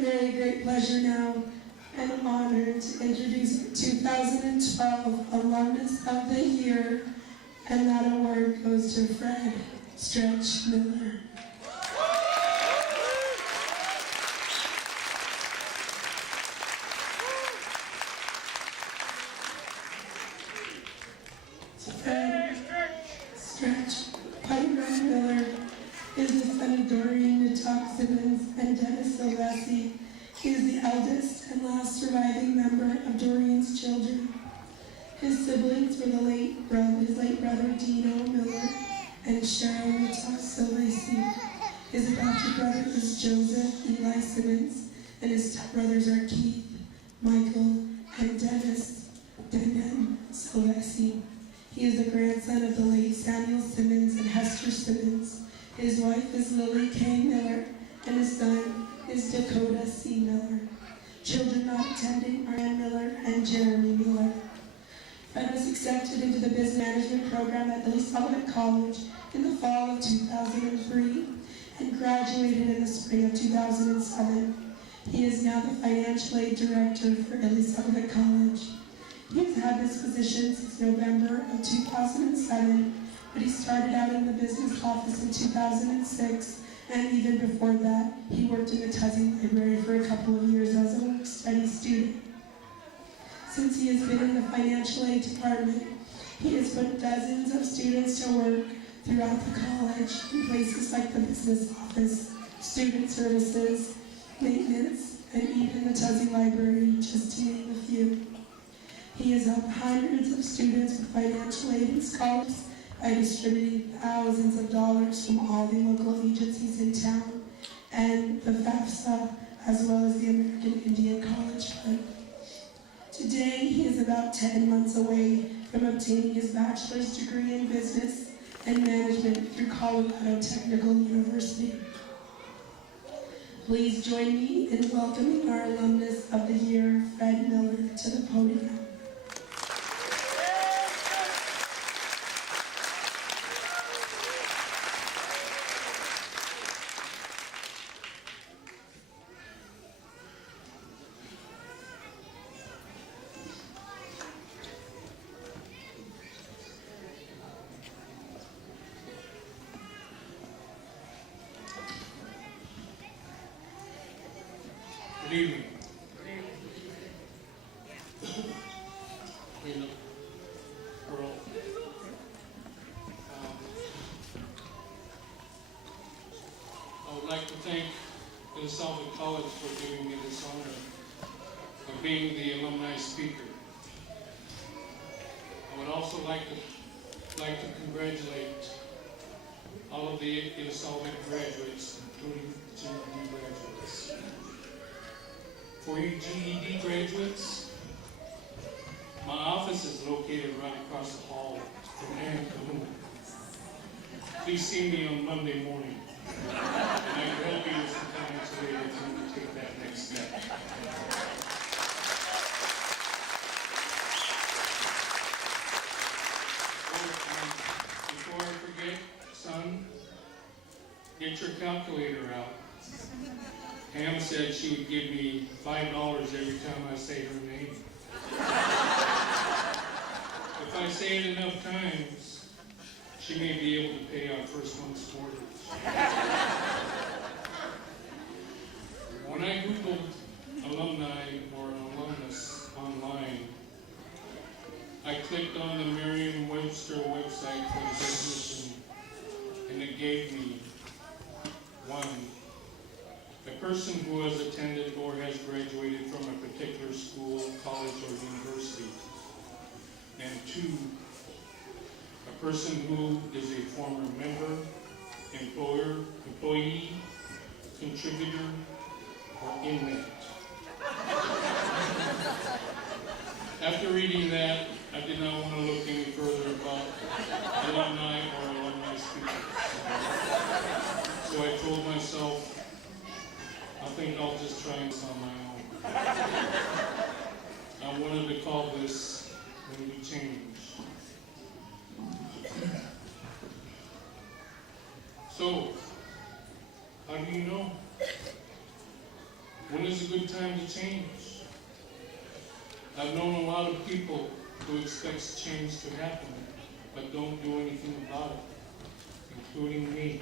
very great pleasure now and honor to introduce our 2012 Alumnus of the Year, and that award goes to Fred Stretch Miller. Fred Stretch Piper Miller is the son of Doreen Natak Simmons and Dennis Silvessi. He is the eldest and last surviving member of Doreen's children. His siblings were his late brother Dino Miller and Cheryl Natak Silvessi. His adopted brother is Joseph Eli Simmons, and his stepbrothers are Keith, Michael, and Dennis Denden Silvessi. He is the grandson of the late Samuel Simmons and Hester Simmons. His wife is Lily K. Miller, and his son is Dakota C. Miller. Children not attending are Ann Miller and Jeremy Miller. Fred was accepted into the business management program at Ilisagvik College in the fall of 2003 and graduated in the spring of 2007. He is now the financial aid director for Ilisagvik College. He has had this position since November of 2007, but he started out in the business office in 2006, and even before that, he worked in the Tuzzing Library for a couple of years as a work-study student. Since he has been in the financial aid department, he has put dozens of students to work throughout the college in places like the business office, student services, maintenance, and even the Tuzzing Library, just to name a few. He has helped hundreds of students with financial aid and scholarships by distributing thousands of dollars from all the local agencies in town and the FAFSA, as well as the American Indian College Fund. Today, he is about 10 months away from obtaining his bachelor's degree in business and management through Colorado Technical University. Please join me in welcoming our Alumnus of the Year, Fred Miller, to the podium. Good evening. Hey, look, Earl. I would like to thank Ilisagvik College for giving me this honor of being the alumni speaker. I would also like to congratulate all of the Ilisagvik graduates, including GED graduates. For you GED graduates, my office is located right across the hall from Ann Cahoon. Please see me on Monday morning, and I can help you with some comments later if you can take that next step. Before I forget, son, get your calculator out. Pam said she would give me $5 every time I say her name. If I say it enough times, she may be able to pay our first month's mortgage. When I Googled alumni or alumnus online, I clicked on the Merriam-Webster website for the definition, and it gave me 1, a person who has attended or has graduated from a particular school, college, or university. And 2, a person who is a former member, employee, contributor, or inmate. After reading that, I did not want to look any further about alumni or alumni speakers. So I told myself, I think I'll just try this on my own. I wanted to call this When We Change. So, how do you know? When is a good time to change? I've known a lot of people who expect change to happen, but don't do anything about it, including me.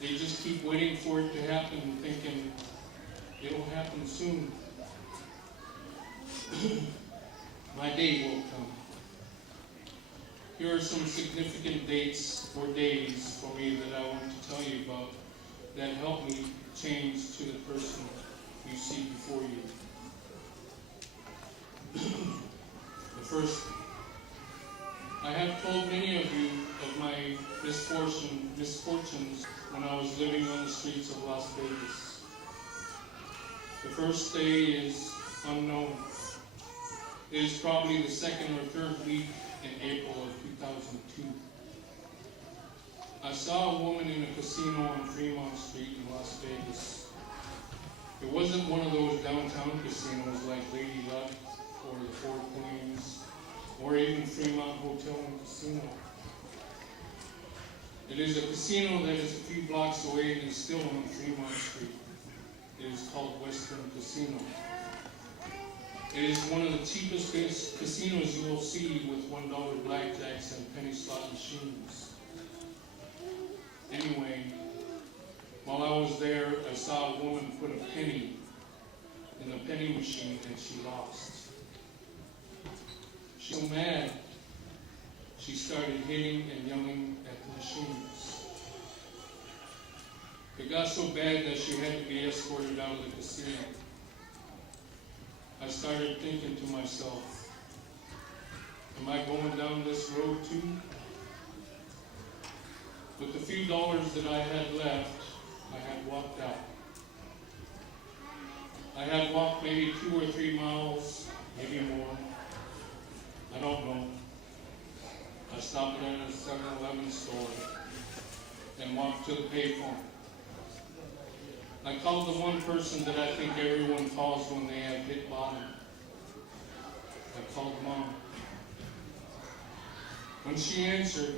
They just keep waiting for it to happen, thinking it'll happen soon. My day will come. Here are some significant dates or days for me that I want to tell you about that helped me change to the person you see before you. The first, I have told many of you of my misfortunes when I was living on the streets of Las Vegas. The first day is unknown. It is probably the second or third week in April of 2002. I saw a woman in a casino on Fremont Street in Las Vegas. It wasn't one of those downtown casinos like Lady Luck or the Four Queens or even Fremont Hotel and Casino. It is a casino that is a few blocks away and is still on Fremont Street. It is called Western Casino. It is one of the cheapest casinos you will see with $1 blackjacks and penny slot machines. Anyway, while I was there, I saw a woman put a penny in the penny machine and she lost. She was so mad, she started hitting and yelling at the machines. It got so bad that she had to be escorted out of the casino. I started thinking to myself, am I going down this road too? With the few dollars that I had left, I had walked out. I had walked maybe 2 or 3 miles, maybe more. I don't know. I stopped at a 7-Eleven store and walked to the payphone. I called the one person that I think everyone calls when they have hit bottom. I called Mom. When she answered,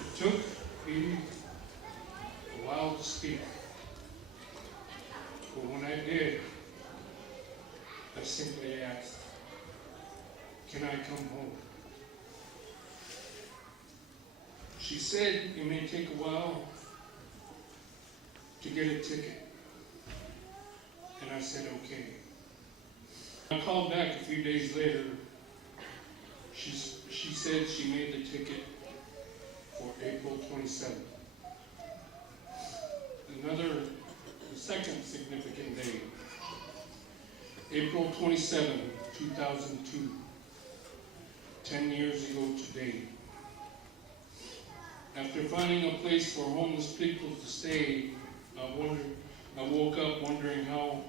it took me a while to speak. But when I did, I simply asked, can I come home? She said it may take a while to get a ticket. And I said, okay. I called back a few days later. She said she made the ticket for April 27th. The second significant day, April 27, 2002, 10 years ago today. After finding a place for homeless people to stay, I woke up wondering how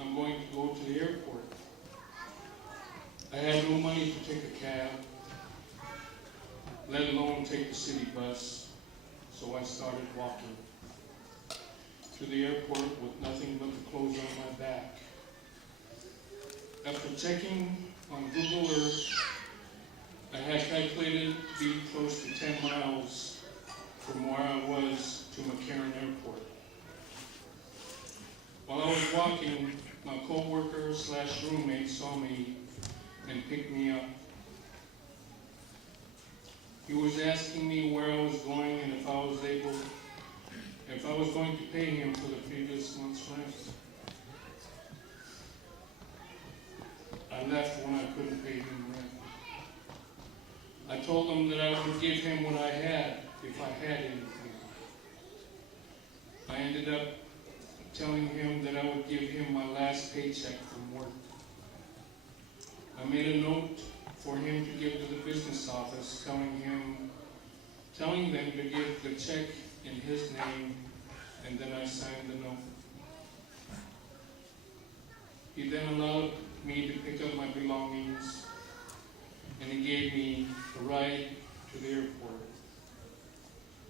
I'm going to go to the airport. I had no money to take a cab, let alone take the city bus, so I started walking to the airport with nothing but the clothes on my back. After checking on Google Earth, I had calculated to be close to 10 miles from where I was to McCarran Airport. While I was walking, my co-worker/roommate saw me and picked me up. He was asking me where I was going and if I was going to pay him for the previous month's rent. I left when I couldn't pay him rent. I told him that I would give him what I had if I had anything. I ended up telling him that I would give him my last paycheck from work. I made a note for him to give to the business office, telling them to give the check in his name, and then I signed the note. He then allowed me to pick up my belongings, and he gave me a ride to the airport.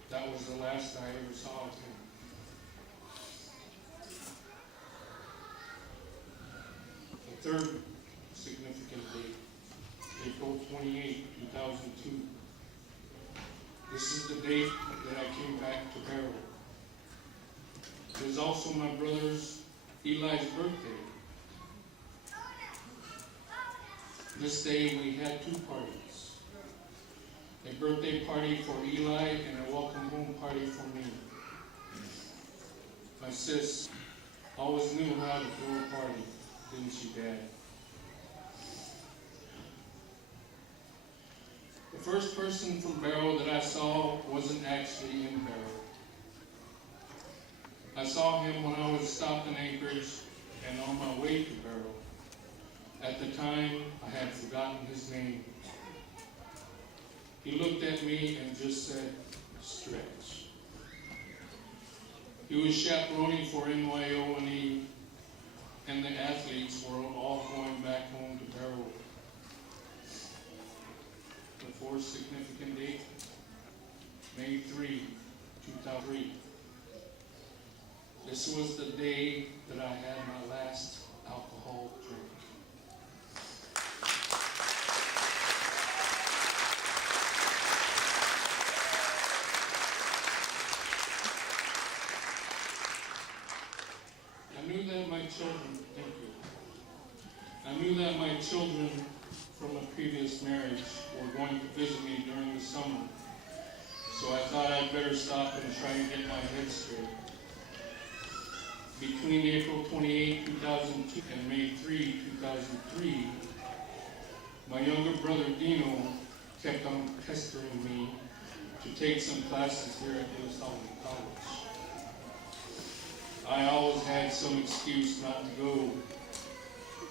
That was the last I ever saw of him. third significant date, April 28, 2002. This is the date that I came back to Barrow. It is also my brother's Eli's birthday. This day we had two parties. A birthday party for Eli and a welcome home party for me. My sis always knew how to throw a party, didn't she, Dad? The first person from Barrow that I saw wasn't actually in Barrow. I saw him when I was stopped in Anchorage and on my way to Barrow. At the time, I had forgotten his name. He looked at me and just said, "Stretch." He was chaperoning for NYONE, and the athletes were all going back home to Barrow. The fourth significant date, May 3, 2003. This was the day that I had my last alcohol drink. I knew that my children from a previous marriage were going to visit me during the summer, so I thought I'd better stop and try and get my head straight. Between April 28, 2002 and May 3, 2003, my younger brother Dino kept on pestering me to take some classes here at Ilisagvik College. I always had some excuse not to go.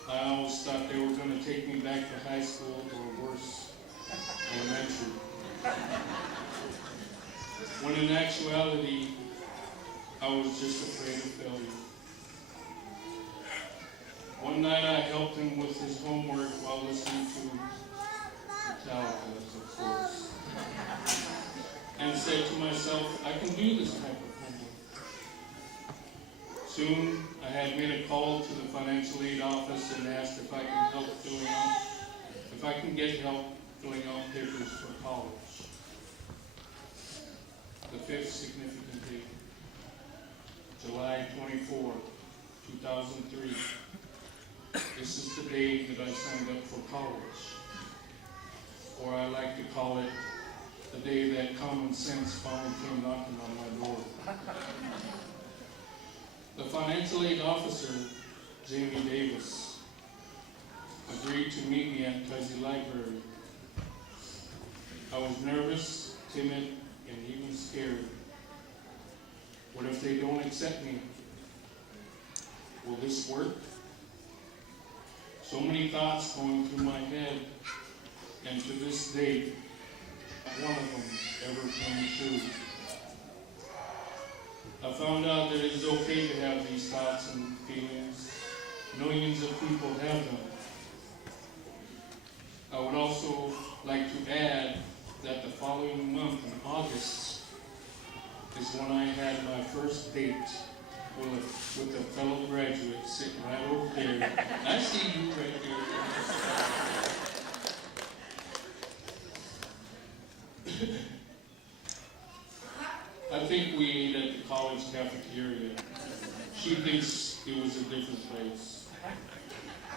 I always thought they were going to take me back to high school or worse, elementary. When in actuality, I was just afraid of failure. One night I helped him with his homework while listening to Metallica, of course, and said to myself, I can do this type of homework. Soon, I had made a call to the financial aid office and asked if I can get help filling out papers for college. The fifth significant date, July 24, 2003. This is the day that I signed up for college, or I like to call it the day that common sense finally came knocking on my door. The financial aid officer, Jamie Davis, agreed to meet me at Tuzy Library. I was nervous, timid, and even scared. What if they don't accept me? Will this work? So many thoughts going through my head, and to this date, not one of them ever came true. I found out that it is okay to have these thoughts and feelings. Millions of people have them. I would also like to add that the following month in August is when I had my first date with a fellow graduate sitting right over there. I see you right there. I think we ate at the college cafeteria. She thinks it was a different place.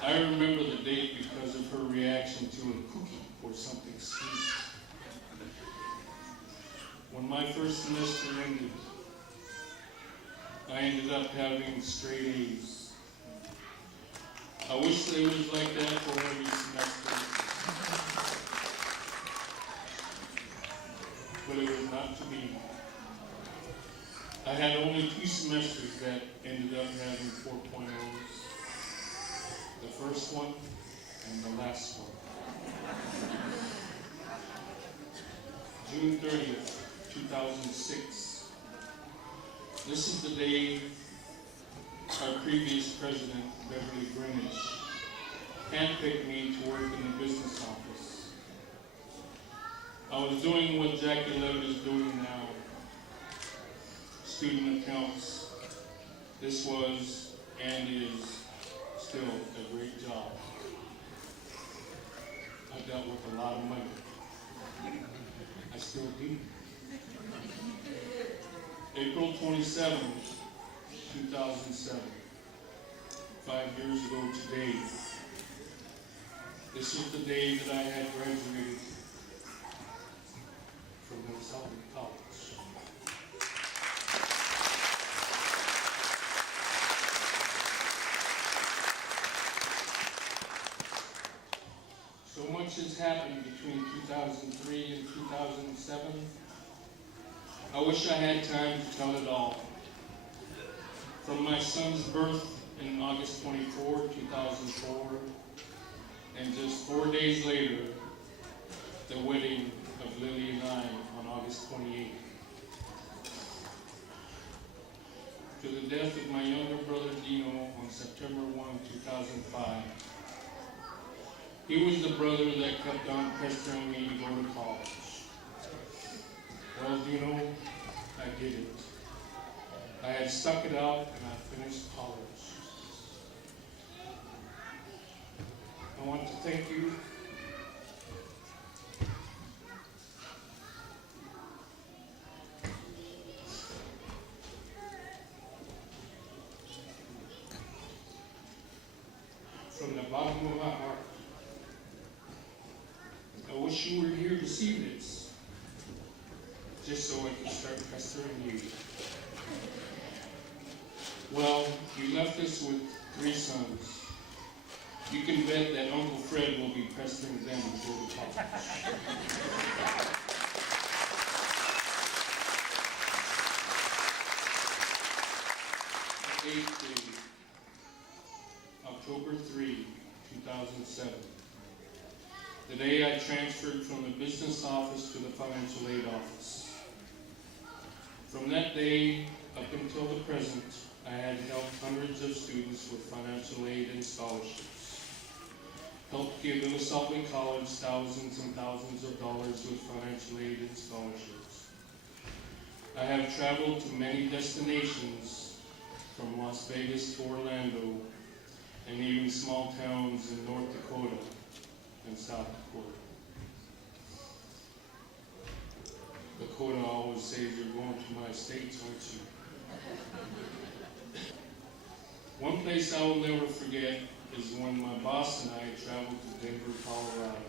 I remember the date because of her reaction to a cookie or something sweet. When my first semester ended, I ended up having straight A's. I wish they was like that for every semester, but it was not to be. I had only 2 semesters that ended up having 4.0s. The first one and the last one. June 30th, 2006. This is the day our previous president, Beverly Greenwich, handpicked me to work in the business office. I was doing what Jackie Levitt is doing now, student accounts. This was and is still a great job. I dealt with a lot of money. I still do. April 27, 2007, 5 years ago today, this is the day that I had graduated from Ilisagvik College. So much has happened between 2003 and 2007. I wish I had time to tell it all. From my son's birth in August 24, 2004, and just 4 days later, the wedding of Lily and I on August 28th. To the death of my younger brother Dino on September 1, 2005. He was the brother that kept on pestering me to go to college. Well, Dino, I did it. I had stuck it out and I finished college. I want to thank you from the bottom of my heart. I wish you were here to see this, just so I could start pestering you. Well, you left us with 3 sons. You can bet that Uncle Fred will be pestering them to go to college. The 8th day, October 3, 2007. The day I transferred from the business office to the financial aid office. From that day up until the present, I had helped hundreds of students with financial aid and scholarships. Helped give Ilisagvik College thousands and thousands of dollars with financial aid and scholarships. I have traveled to many destinations, from Las Vegas to Orlando, and even small towns in North Dakota and South Dakota. Dakota always says, you're going to my states, aren't you? One place I will never forget is when my boss and I traveled to Denver, Colorado.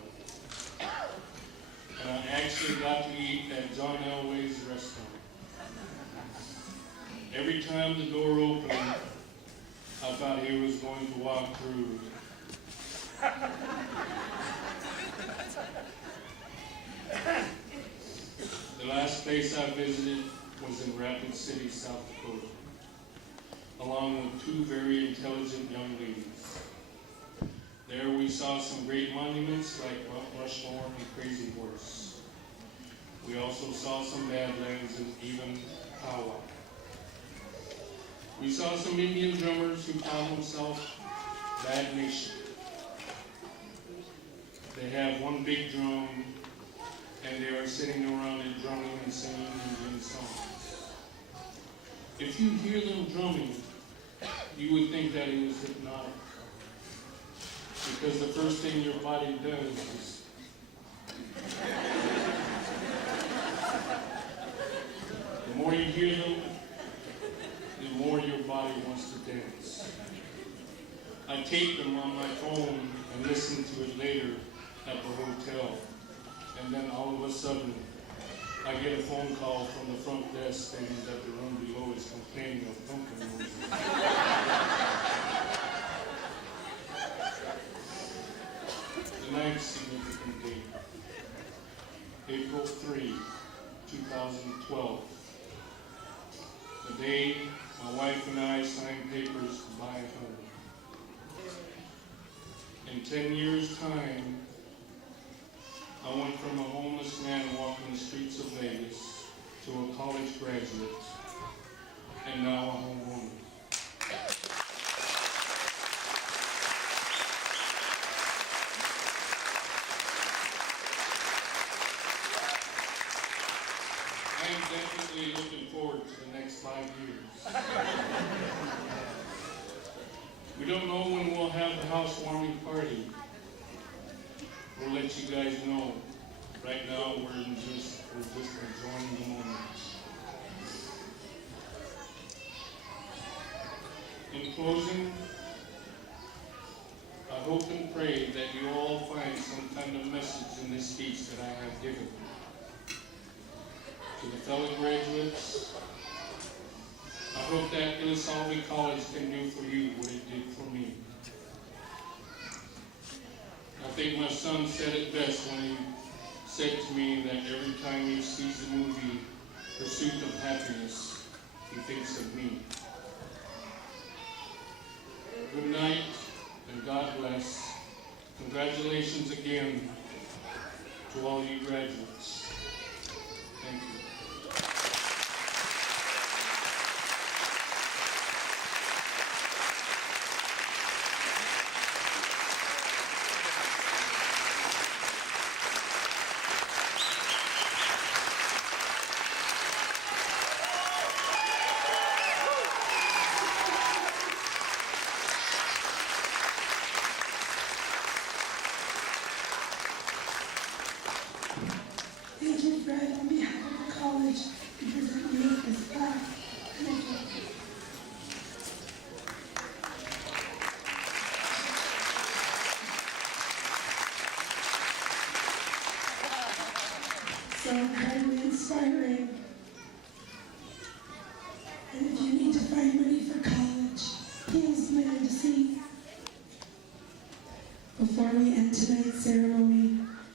And I actually got to eat at John Elway's restaurant. Every time the door opened, I thought he was going to walk through. The last place I visited was in Rapid City, South Dakota, along with 2 very intelligent young ladies. There we saw some great monuments like Mount Rushmore and Crazy Horse. We also saw some Badlands and even Powwow. We saw some Indian drummers who call themselves Bad Nation. They have one big drum, and they are sitting around it drumming and singing Indian songs. If you hear them drumming, you would think that it was hypnotic. Because the first thing your body does is the more you hear them, the more your body wants to dance. I tape them on my phone and listen to it later at the hotel. And then all of a sudden, I get a phone call from the front desk stating that the room below is complaining of pumpkin noises. The 9th significant date, April 3, 2012. The day my wife and I signed papers to buy a home. In 10 years' time, I went from a homeless man walking the streets of Vegas to a college graduate, and now a homeowner. I am definitely looking forward to the next 5 years. We don't know when we'll have the housewarming party. We'll let you guys know. Right now, we're just enjoying the moment. In closing, I hope and pray that you all find some kind of message in this speech that I have given. To the fellow graduates, I hope that Ilisagvik College can do for you what it did for me. I think my son said it best when he said to me that every time he sees the movie Pursuit of Happiness, he thinks of me. Good night, and God bless. Congratulations again to all you graduates. Thank you. Thank you, Fred. On behalf of the college, we present you with this plaque. Thank you. So incredibly inspiring. And if you need to find money for college, he is the man to see. Before we end tonight's ceremony,